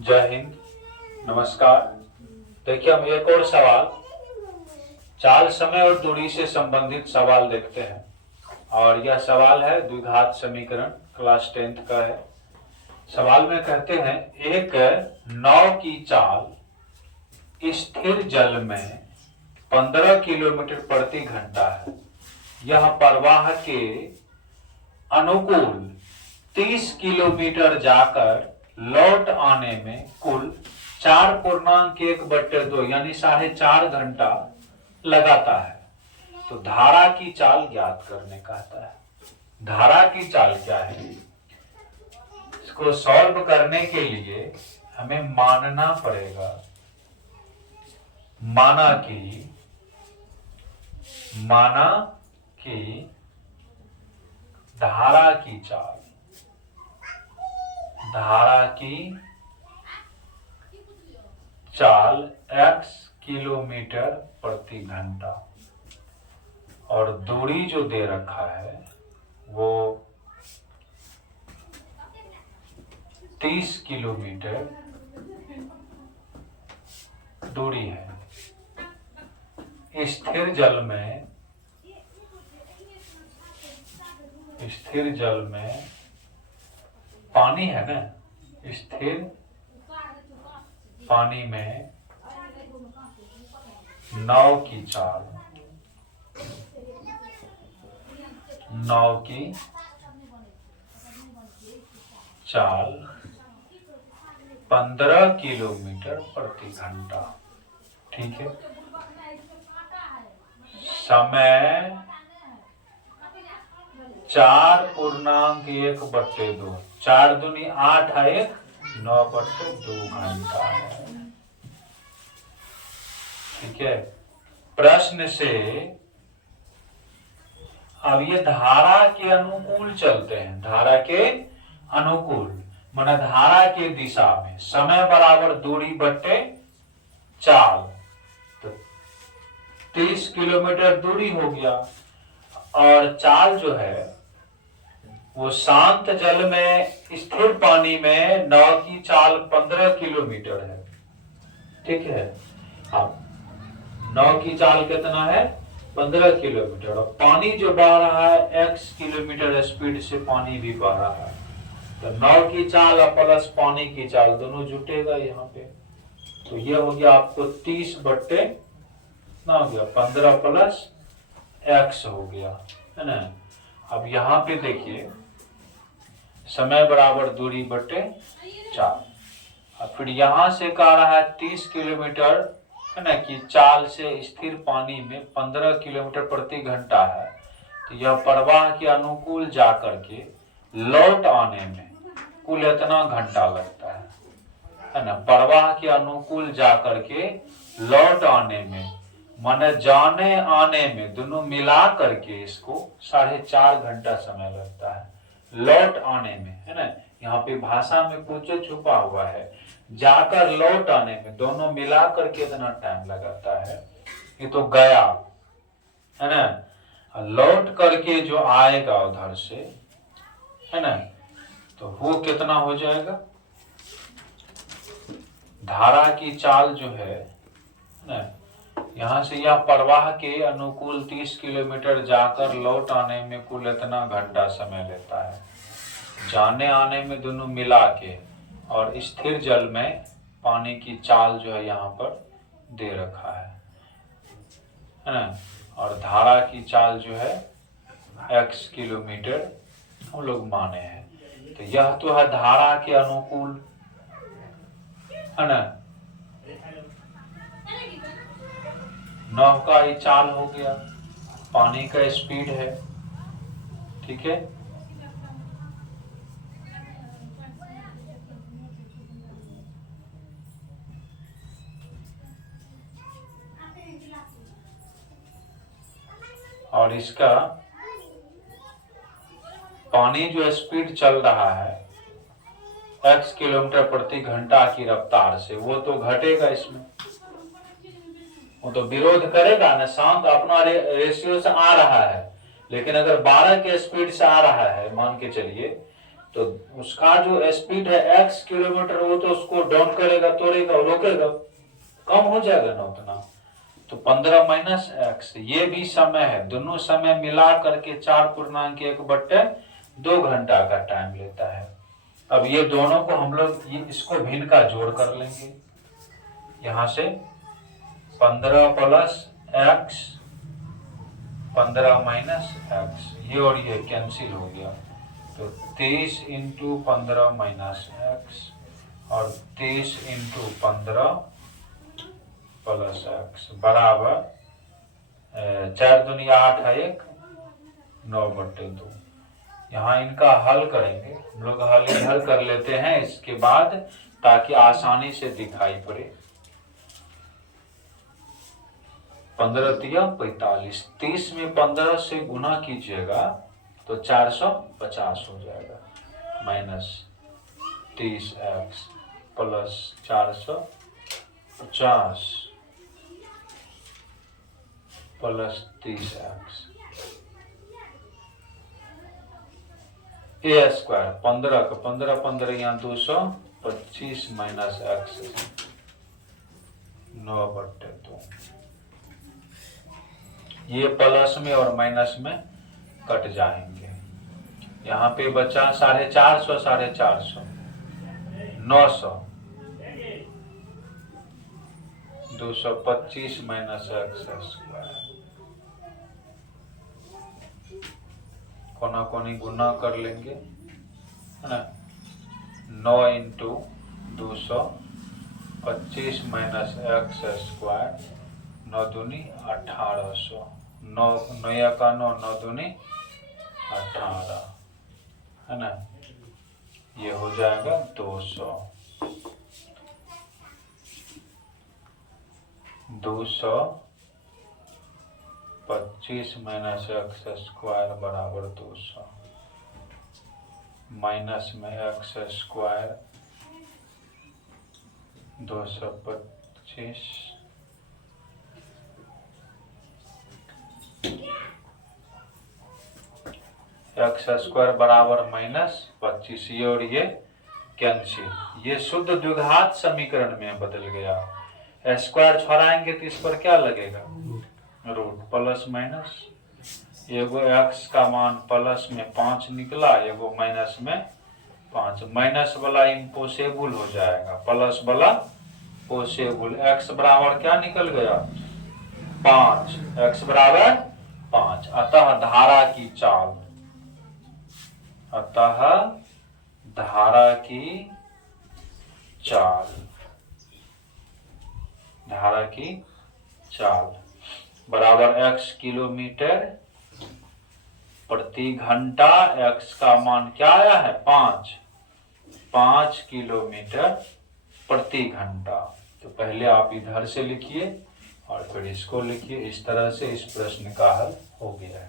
जय हिंद, नमस्कार। देखिए, हम एक और सवाल चाल, समय और दूरी से संबंधित सवाल देखते हैं। और यह सवाल है द्विघात समीकरण, क्लास 10th का है। सवाल में कहते हैं, एक नाव की चाल स्थिर जल में 15 किलोमीटर प्रति घंटा है। यह प्रवाह के अनुकूल 30 किलोमीटर जाकर लौट आने में कुल 4.1/2 यानी 4.5 घंटा लगाता है। तो धारा की चाल ज्ञात करने कहता है। धारा की चाल क्या है? इसको सॉल्व करने के लिए हमें मानना पड़ेगा, माना कि धारा की चाल x किलोमीटर प्रति घंटा और दूरी जो दे रखा है वो 30 किलोमीटर दूरी है। स्थिर जल में पानी है ना, स्थिर पानी में नाव की चाल 15 किलोमीटर प्रति घंटा। ठीक है। समय 4.1/2, 4 दूनी 8 है, 9/2 घंटा है। ठीक है। प्रश्न से अब ये धारा के अनुकूल चलते हैं, धारा के अनुकूल माने धारा के दिशा में समय बराबर दूरी बट्टे चाल, तो 30 किलोमीटर दूरी हो गया। और चाल जो है वो शांत जल में स्थिर पानी में नाव की चाल 15 किलोमीटर है। ठीक है। अब नाव की चाल कितना है? 15 किलोमीटर। और पानी जो बह रहा है x किलोमीटर स्पीड से पानी भी बह रहा है, तो नाव की चाल और प्लस पानी की चाल दोनों जुटेगा यहाँ पे। तो ये हो गया आपको 30 बट्टे ना हो गया 15 प्लस x हो गया, है ना। अब यहाँ पे देखिए, समय बराबर दूरी बट्टे 4। अब फिर यहाँ से कह रहा है 30 किलोमीटर, है ना, कि चाल से स्थिर पानी में 15 किलोमीटर प्रति घंटा है। तो यह प्रवाह के अनुकूल जाकर के लौट आने में कुल इतना घंटा लगता है ना। प्रवाह के अनुकूल जाकर के लौट आने में माने जाने आने में दोनों मिला करके इसको 4.5 घंटा समय लगता है लौट आने में, है ना। यहाँ पे भाषा में कुछ छुपा हुआ है, जाकर लौट आने में दोनों मिला करके इतना टाइम लगाता है। ये तो गया, है ना, लौट करके जो आएगा उधर से, है ना, तो वो कितना हो जाएगा? धारा की चाल जो है ना, यहाँ से यह प्रवाह के अनुकूल 30 किलोमीटर जाकर लौट आने में कुल इतना घंटा समय लेता है, जाने आने में दोनों मिला के। और स्थिर जल में पानी की चाल जो है यहाँ पर दे रखा है ना। और धारा की चाल जो है x किलोमीटर हम लोग माने हैं। तो यह तो है धारा के अनुकूल, है ना। नाव का ये चाल हो गया, पानी का स्पीड है। ठीक है। और इसका पानी जो स्पीड चल रहा है x किलोमीटर प्रति घंटा की रफ्तार से, वो तो घटेगा, इसमें वो तो विरोध करेगा ना। शांत अपना रेशियो से आ रहा है, लेकिन अगर 12 के स्पीड से आ रहा है मान के चलिए, तो उसका जो स्पीड है x किलोमीटर, वो तो उसको डाउन करेगा, तोड़ेगा, रोकेगा, कम हो जाएगा ना उतना। तो 15 माइनस एक्स, ये भी समय है, दोनों समय मिला करके 4.1/2 घंटा का टाइम लेता है। अब ये दोनों को हम लोग इसको भिन्न का जोड़ कर लेंगे, यहां से 15 प्लस एक्स, 15 माइनस एक्स, ये और ये कैंसिल हो गया, तो 23 इंटू 15 माइनस एक्स और 23 इंटू 15 प्लस एक्स बराबर 4 दूनी 8 है 1, 9/2। यहाँ इनका हल करेंगे हम लोग, हल कर लेते हैं इसके बाद, ताकि आसानी से दिखाई पड़े। 15 तिया 45, 30 में 15 से गुना कीजिएगा तो 450 हो जाएगा, minus 30x plus 450 plus 30x, a square 15 का 15 15 यहाँ 225 माइनस x 9/2। ये प्लस में और माइनस में कट जाएंगे, यहाँ पे बचा 450, 450, 900, 225 माइनस x स्क्वायर, कोना कोनी गुना कर लेंगे, है ना। 9 इंटू 225 माइनस x स्क्वायर, 9 दूनी 1800, 9 का 9, 9 दूनी 18, है ना। ये हो जाएगा 200, 225 माइनस x स्क्वायर बराबर 200, माइनस में x स्क्वायर 225 x स्क्वायर बराबर माइनस 25, ये और ये कैंसिल, ये शुद्ध द्विघात समीकरण में बदल गया। स्क्वायर छोड़ाएंगे तो इस पर क्या लगेगा, रूट, प्लस माइनस, एगो x का मान प्लस में 5 निकला, एगो माइनस में 5, माइनस वाला इम्पॉसिबल हो जाएगा, प्लस वाला पॉसिबल। x बराबर क्या निकल गया, 5, x बराबर 5। अतः धारा की चाल, अतः धारा की चाल, धारा की चाल बराबर x किलोमीटर प्रति घंटा, x का मान क्या आया है 5 किलोमीटर प्रति घंटा। तो पहले आप इधर से लिखिए और फिर इसको लिखिए, इस तरह से इस प्रश्न का हल हो गया है।